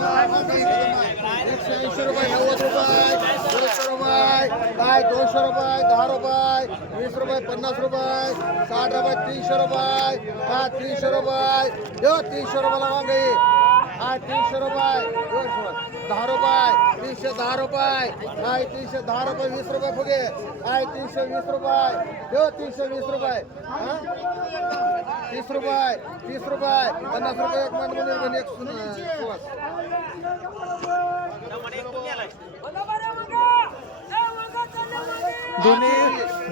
180 रुपये 90 रुपये 200 रुपये काय 200 रुपये 10 रुपये 20 रुपये 50 रुपये 60 रुपये 300 रुपये काय 300 रुपये देऊ 300 रुपयाला वांगे काय 300 रुपये 10 रुपये 310 रुपये काय 310 रुपये 20 रुपये फुगे काय 320 रुपये देऊ 320 रुपये 30 रुपये 30 रुपये 50 रुपये एक मन म्हणून एक सुवास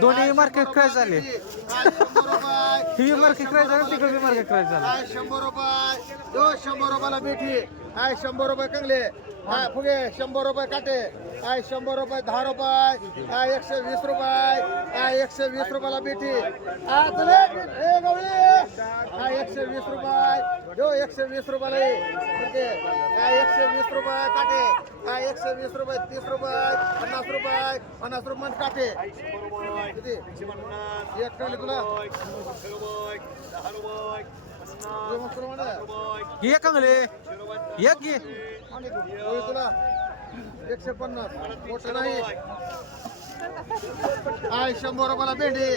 दोन्ही मार्केट क्रॅश झाले. ही मार्केट क्रॅश झालं तिकडे मार्केट क्रॅश झालं. 100 रुपये 100 रुपयाला बेठी आहे 100 रुपये कंगले काय फुगे 100 रुपये काटे काय 100 रुपये 10 रुपये काय 120 रुपये काय 120 रुपयाला बेठी काय 120 रुपये दो 120 रुपयाला काय 120 रुपये काटे काय 120 रुपये 30 रुपये 50 रुपये 50 रुपये काटे किती एक कंगले तुला ये कंगले एक घे तुला 150 मोठं नाही आय 100 रुपयाला भेंडी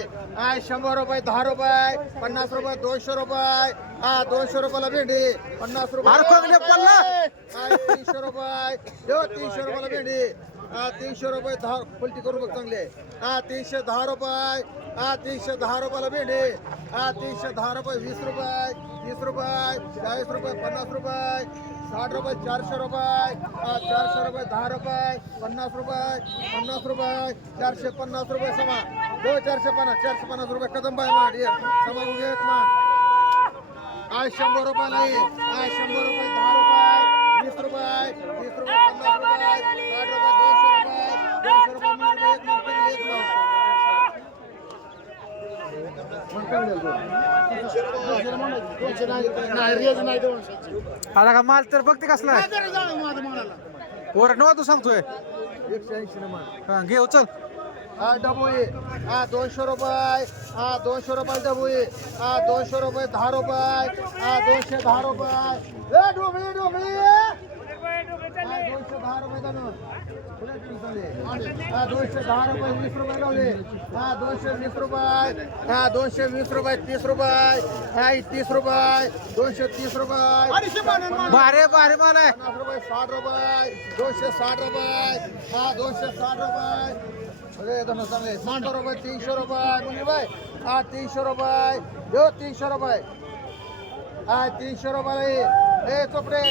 आय 100 रुपये 10 रुपये 50 रुपये 200 रुपये 200 रुपयाला भेंडी 50 रुपये 300 रुपये 300 रुपयाला भेंडी 300 रुपये 10 पलटी करू बघ चांगले 310 रुपये 310 रुपयाला भेंडी 310 रुपये 20 रुपये 30 रुपये 40 रुपये 50 रुपये 60 रुपये 400 रुपये 400 रुपये 10 रुपये 50 रुपये 50 रुपये 450 रुपये समा 450 रुपये कदम बाय माड समा उगे एक माड आय 100 रुपयाला आय 100 रुपये 10 रुपये 20 रुपये 30 रुपये 50 रुपये 60 रुपये 200 रुपये 200 रुपये एक माड आता का माल तर बघते कसला ओरड तू सांगतोय 180 घे चल डबोई 200 रुपये 200 रुपये डबोई 200 रुपये 10 रुपये 210 रुपये डोबळी 210 रुपये धरून 210 रुपये 20 रुपये लावले 220 रुपये 220 रुपये 30 रुपये 30 रुपये 230 रुपये बारे बारे माल आहे 50 रुपये 60 रुपये 260 रुपये 260 रुपये अरे दोनों चांगले 100 रुपये 300 रुपये मुली भाई 300 रुपये दो 300 रुपये 300 रुपये ए चोपडे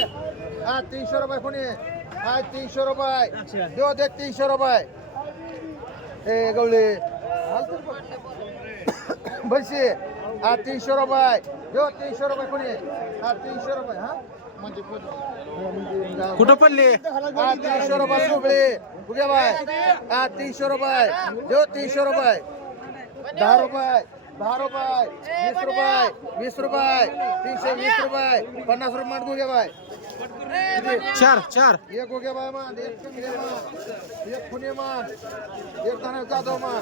300 रुपये कोणी 300 रुपये दो दे 300 रुपये ए गवले बसे 300 रुपये दो 300 रुपये कोणी 300 रुपये हा कुठं पडले 300 रुपये चोपडे उगे बाय 300 रुपये दो 300 रुपये 10 रुपये 10 रुपये 20 रुपये 20 रुपये 320 रुपये 50 रुपये मान गुगे बाय चार एक गुगे बाय मान एक कंगले मान एक खुने मान एक धना जाधव मान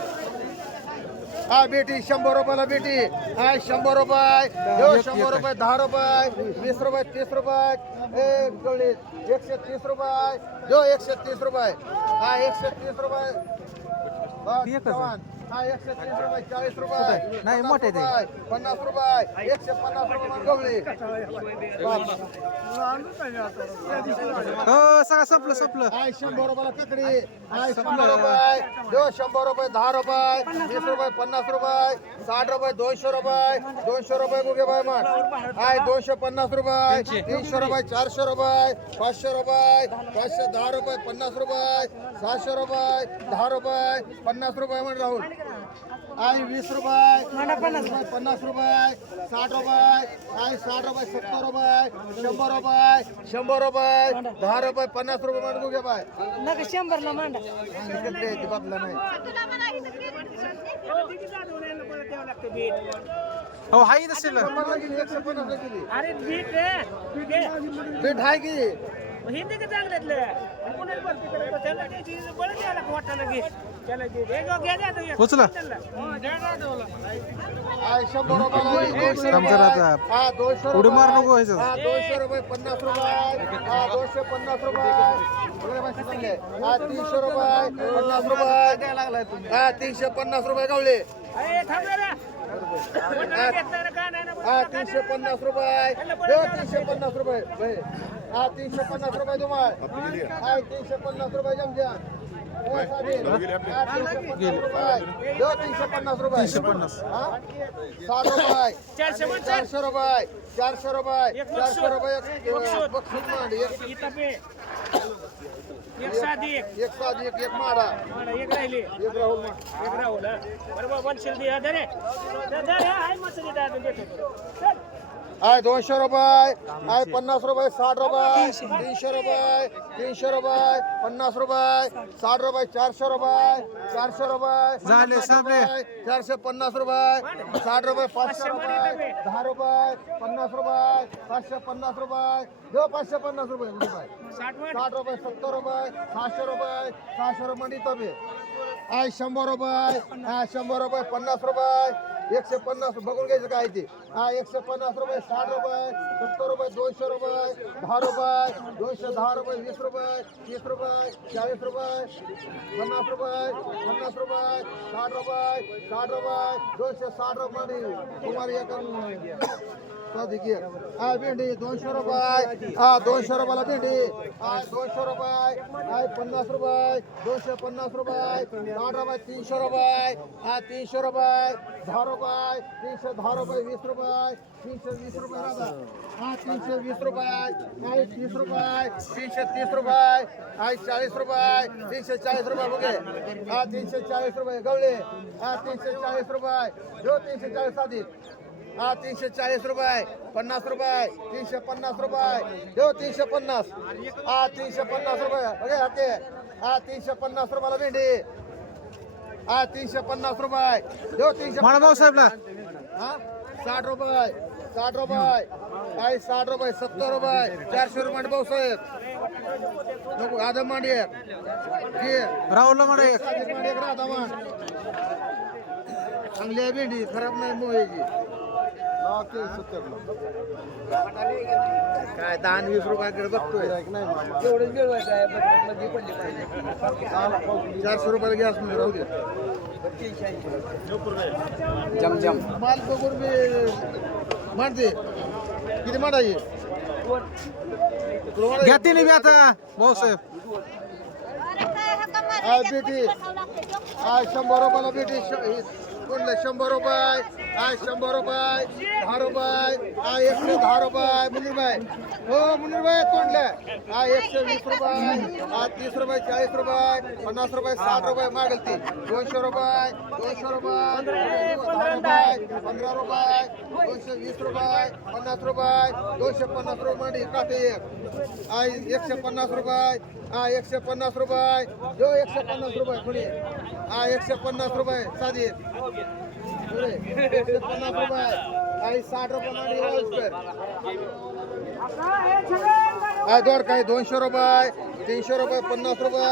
बेटी 100 रुपयाला बेटी 100 रुपये दो 100 रुपये 10 रुपये 20 रुपये 30 रुपये एक गवळी 130 रुपये दो 130 रुपये 130 रुपये 130 रुपये 40 रुपये नाही मोठे ते 50 रुपये 150 रुपये गवळी हो सगळं संपलं 100 रुपयाला ककडी 100 रुपये दो 100 रुपये 10 रुपये 20 रुपये 50 रुपये 60 रुपये 200 रुपये 200 रुपये गुगे बाय मान 250 रुपये 300 रुपये 400 रुपये 500 रुपये 510 रुपये 50 रुपये 700 रुपये 10 रुपये 50 रुपये म्हण राहुल 20 रुपये 50 रुपये 60 रुपये 60 रुपये 70 रुपये 100 रुपये 100 रुपये 10 रुपये 50 रुपये म्हण गुगे बाय 100 ला मांडा बाबला नाही हो हाय तसेल 150 गेली अरे बीट रे बेट हाय की हिंदी के चांगल्यातले पुण्याला भरती करायचं त्याला त्याची बळच यायला वाटायला की उचला आहे 100 रुपयाला 200 काम करा रुपये. आता. हा 200 उडी मार रुपये. नको व्हायचं. हा 200 रुपये 50 रुपये. हा 250 रुपये. वगैरे माहिती चांगले. हा 300 रुपये 50 रुपये. हा 350 रुपये गावले. हा 350 रुपये. 350 रुपये. हा 350 रुपये तुम्हाला. हा 350 रुपये जमजा. 350 रुपये. 350. 60 रुपये. 400 रुपये. 400 रुपये. 400 रुपये बक्षीस मांड. एक साथ एक माडा. एक राहुल आहे 200 रुपये. आहे 50 रुपये. 60 रुपये. 300 रुपये. 300 रुपये. 50 रुपये. 60 रुपये. 400 रुपये. 400 रुपये. झाले, संपले. 450 रुपये. 60 रुपये. 500 रुपये. 10 रुपये. 50 रुपये. 550 रुपये. 550 रुपये. 60 रुपये. 70 रुपये. 600 रुपये. 600 रुपये तबे. आहे 100 रुपये. हा 100 रुपये. 50 रुपये. 150 बघून घ्यायचं काय ते. हा 150 रुपये. 60 रुपये. 70 रुपये. 200 रुपये. 10 रुपये. 210 रुपये. 20 रुपये. 30 रुपये. 40 रुपये. 50 रुपये. 50 रुपये. 60 रुपये. 60 रुपये. 260 रुपये. तुम्हाला हा भेंडी 200 रुपये. हा 200 रुपयाला भेंडी. हा 200 रुपये. हा 50 रुपये. 250 रुपये. 60 रुपये. 300 रुपये. हा 300 रुपये. 10 रुपये. 310 रुपये. 20 रुपये. 320 रुपये राजा. हा 320 रुपये. हा 30 रुपये. 330 रुपये. हा 40 रुपये. 340 रुपये बघे. हा 340 रुपये गवळे. हा 340 रुपये. 340 साधी. हा 340 रुपये. 50 रुपये. 350 रुपये. 350. हा 350 रुपये बघे हाके. हा 350 रुपयाला भेंडी. हा 350 रुपये. 350. मला भाऊसाहेबला हा 60 रुपये. 60 रुपये. काही 60 रुपये. 70 रुपये. 400 रुपये भाऊसाहेब नको आदम मांडी घे. राहुलला म्हणा एक. मांडी राधा मान चांगली आहे भेंडी. खराब नाही मोहायची. काय 10-20 रुपयाकडे बघतोय. 400 रुपयाला गॅस मध्ये राहू दे. जमजम माल बघून मी मांडते. किती मांडायची घ्या तिने बी आता भाऊसाहेब. बेटी 100 रुपयाला बेटी. कोणलं 100 रुपये. 100 रुपये. 10 रुपये. 110 रुपये. मुनीरबाई हो मुनीरबाई तोंडलं. 120 रुपये. 30 रुपये. 40 रुपये. 50 रुपये. 60 रुपये मागेल ती. 200 रुपये. 200 रुपये. 10 रुपये. 15 रुपये. 220 रुपये. 50 रुपये. 250 रुपये मांडी काटे एक. 150 रुपये. 150 रुपये. 150 रुपये थोडी. 150 रुपये साधी. 150 रुपये. 60 रुपये मांडी होलसेल. दोर काही 200 रुपये. 300 रुपये. 50 रुपये.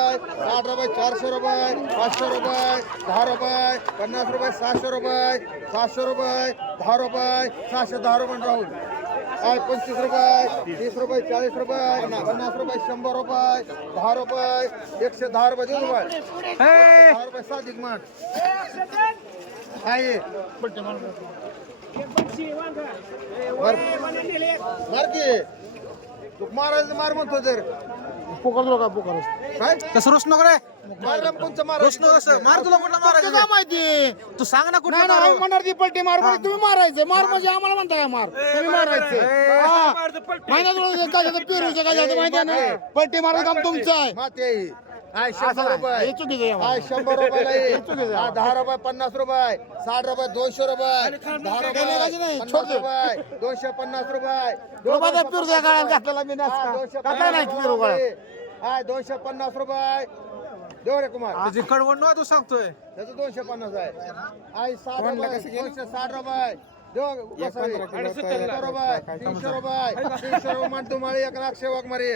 60 रुपये. 400 रुपये. 500 रुपये. 10 रुपये. 50 रुपये. 600 रुपये. 700 रुपये. 10 रुपये. 610 रुपये राहुल. 25 रुपये. 30 रुपये. 40 रुपये. 50 रुपये. 100 रुपये. 10 रुपये. 110 रुपये. 2 रुपये. 10 रुपये साधिक माठ आहे. मार की तू मारायचं मार म्हणतो जर पोकर का पोकर काय तसं रुस नको रे. मारलं कोणचं रुस नको कसं मार. तुला कुठला मारायचं काय माहिती तू सांग ना कुठला नाही मारू. नाही म्हणणार ती पलटी मार म्हणजे तुम्ही मारायचं मार म्हणजे आम्हाला म्हणता काय मार तुम्ही मारायचं माहिती काय पेरूचं काय झालं माहिती आहे ना पलटी मारायचं काम तुमचं आहे माते आहे. 100 रुपये. हे चुकीचं आहे आम्हाला. 100 रुपयाला आहे. 10 रुपये. 50 रुपये. 60 रुपये. 200 रुपये. 10 रुपये. नाही, 50 रुपये. 250 रुपये. रुपयाचा पेरूच्या काळात घातलेला मी नाच काय नाही पेरू काळात 250 रुपये. देव रे कुमार तुझी कडवण तू सांगतोय. त्याचं 250 आहे. 60 रुपये. 260 रुपये. 70 रुपये. 300 रुपये. 300 रुपये मान तुम्हाला 1 लाख शेवक मारे.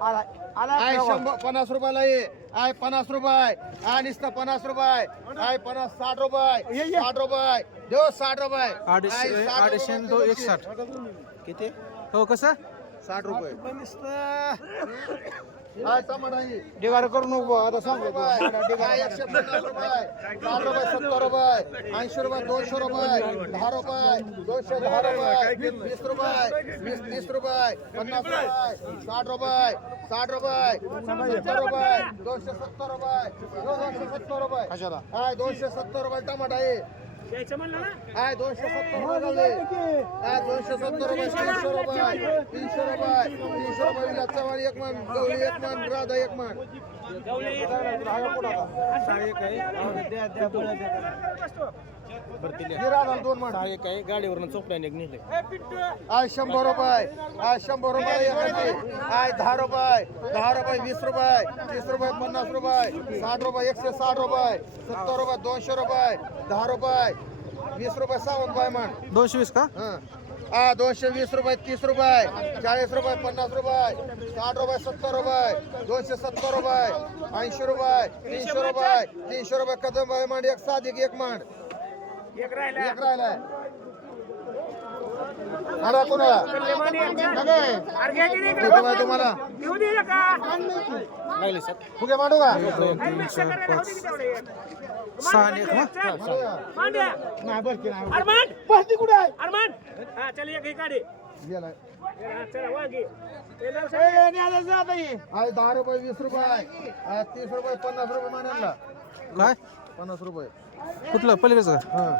आहे 50 रुपयाला ये आहे 50 रुपये आहे नुसतं 50 रुपये आहे 60 रुपये 60 रुपये देऊ 60 रुपये अडीचशे अडीचशे आणि 160 किती हो कसं 60 रुपये आहे टमाटा आहे डिवार करू नको आता सांगतो आहे 150 रुपये 60 रुपये 70 रुपये 80 रुपये 200 रुपये 10 रुपये 210 रुपये 20 रुपये 30 रुपये 50 रुपये 60 रुपये 60 रुपये 70 रुपये 270 रुपये 270 रुपये कशाला आहे 270 रुपये टमाटा आहे आहे 270 रुपये झाले आहे 270 रुपये 300 रुपये 300 रुपये 300 रुपये चव्हाण एक मन गवळी एक मन राधा एक मन राधा दोन मन गाडीवरून चोपड्याने निघले आहे 100 रुपये आहे 100 रुपये एकाची आहे 10 रुपये 10 रुपये 20 रुपये 30 रुपये 50 रुपये 60 रुपये 160 रुपये 70 रुपये 200 रुपये 10 रुपये 20 रुपये 7 रुपये मन 220 का हा 220 रुपये 30 रुपये 40 रुपये 50 रुपये 60 रुपये 70 रुपये 270 रुपये 80 रुपये 300 रुपये 300 रुपये कदम मांड एक साधिक एक मांड एक राहिलाय मला कोणाला तुम्हाला फुगे मांडू का 6 आणि 1 गेलाय आहे 10 रुपये 20 रुपये आहे 30 रुपये 50 रुपये मांडायला काय 50 रुपये कुठलं पलीकडचं का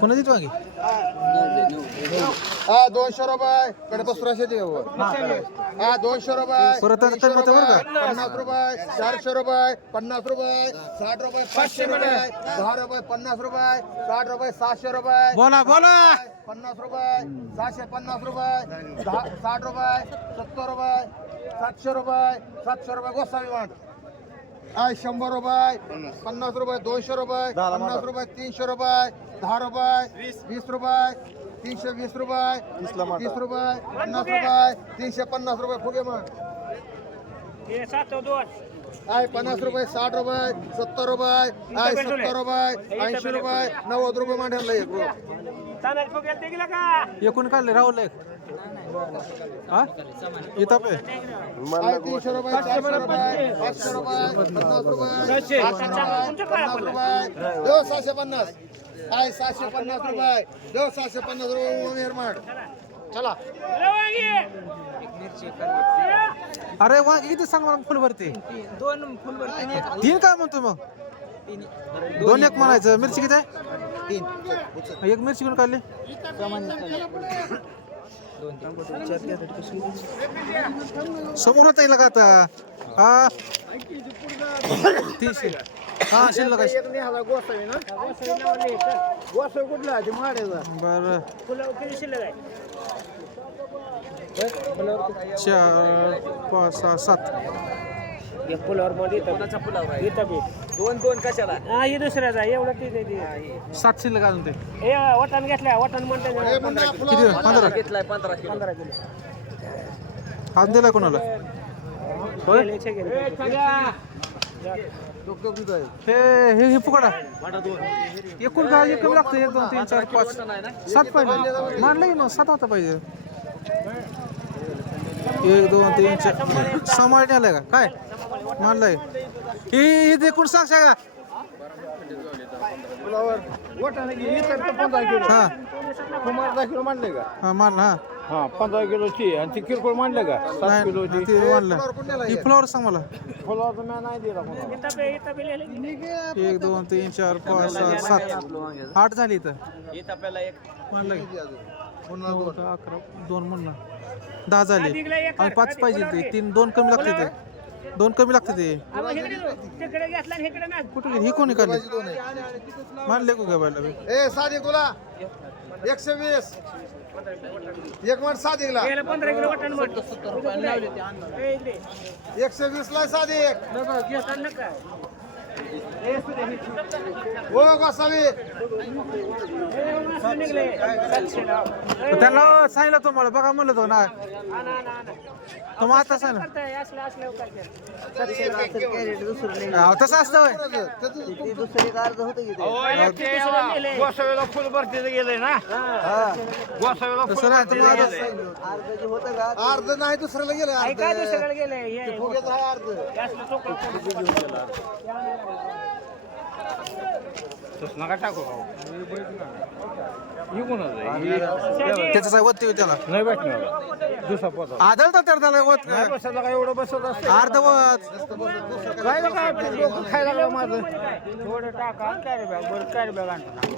कोणा देतो वांगी हा 200 रुपये कडे बसरा शेती हा 200 रुपये परत आता तर मतं बरं का? 50 रुपये 400 रुपये 50 रुपये 60 रुपये 500 रुपये 10 रुपये 50 रुपये 60 रुपये 700 रुपये बोला बोला 50 रुपये 750 रुपये 60 रुपये 70 रुपये 700 रुपये गोसावी वाट आहे 100 रुपये 50 रुपये 200 रुपये 50 रुपये 300 रुपये 10 रुपये 20 रुपये 320 रुपये 30 रुपये 50 रुपये 350 रुपये फुगे मग आहे 50 रुपये 60 रुपये 70 रुपये आहे 70 रुपये 80 रुपये 90 रुपये मांडायला एक एकूण काढले राहुल एक हा इथं पे आहे 300 रुपये 400 रुपये 500 रुपये 50 रुपये 50 रुपये देव 750 आहे 750 रुपये देव 750 रुपये उमेर माड चला अरे वांगी किती सांग मला फुलवरती 2 फुलवरती 3 काय म्हणतो मग 2 एक म्हणायचं मिरची किती आहे 3 एक मिरची कोण काढली समोर होता येईल का आता हा 300 हा शिल्लक आहे बरं 4 5 6 7 दोन कशाला हा हे दुसऱ्याचा एवढं ते 7 शिल्लक अजून ते हे वटण घेतल्या वटण म्हणते किती 15 घेतलाय 15 किलो हात दिला कोणाला हे फुकडा एकूण काय एकूण लागतं 1 2 3 4 5 7 पाहिजे मानलं की मग 7 होता पाहिजे 1 2 3 4 समाज आलाय का काय मानलंय हे देखून सांग का हा हा मानलं हा 15 किलोची आणि ती किरकोळ मांडलं का 7 किलोची ते मानलं ही फ्लॉवर सांग मला फुलावर मी नाही दिला 1 2 3 4 5 6 7 8 झाली इथं मानलं 11 2 म्हणलं 10 झाले आणि 5 पाहिजे ते 3 2 कमी लागते ते 2 कमी लागते ते कुठे ही कोणी काढली मानले को काय बायला ए साधी तुला 120 एक माठ साधीला 15 किलो वटण 120 ला साधी हो गोसावी त्यांना सांगितलं तुम्हाला बघा म्हणलं तो ना तुम्हाला आता सांग तसं असतं होय. गोसावीला फुल भरतीचं गेलंय ना गोसावीला तसं नाही तुम्हाला अर्ध नाही दुसऱ्याला गेलं अर्ध. दुसऱ्याला गेलंय फुग्याचं आहे अर्ध. नका टाकू त्याचं वरती त्याला नाही भेटणार दुसरा पोचा आदळतात तर त्याला वत बसायला काय एवढं बसत असतं अर्धवत काय काय डोकं खायला लागलं माझं थोडं टाका कॅरी बॅग बरं कॅरी बॅग आणतो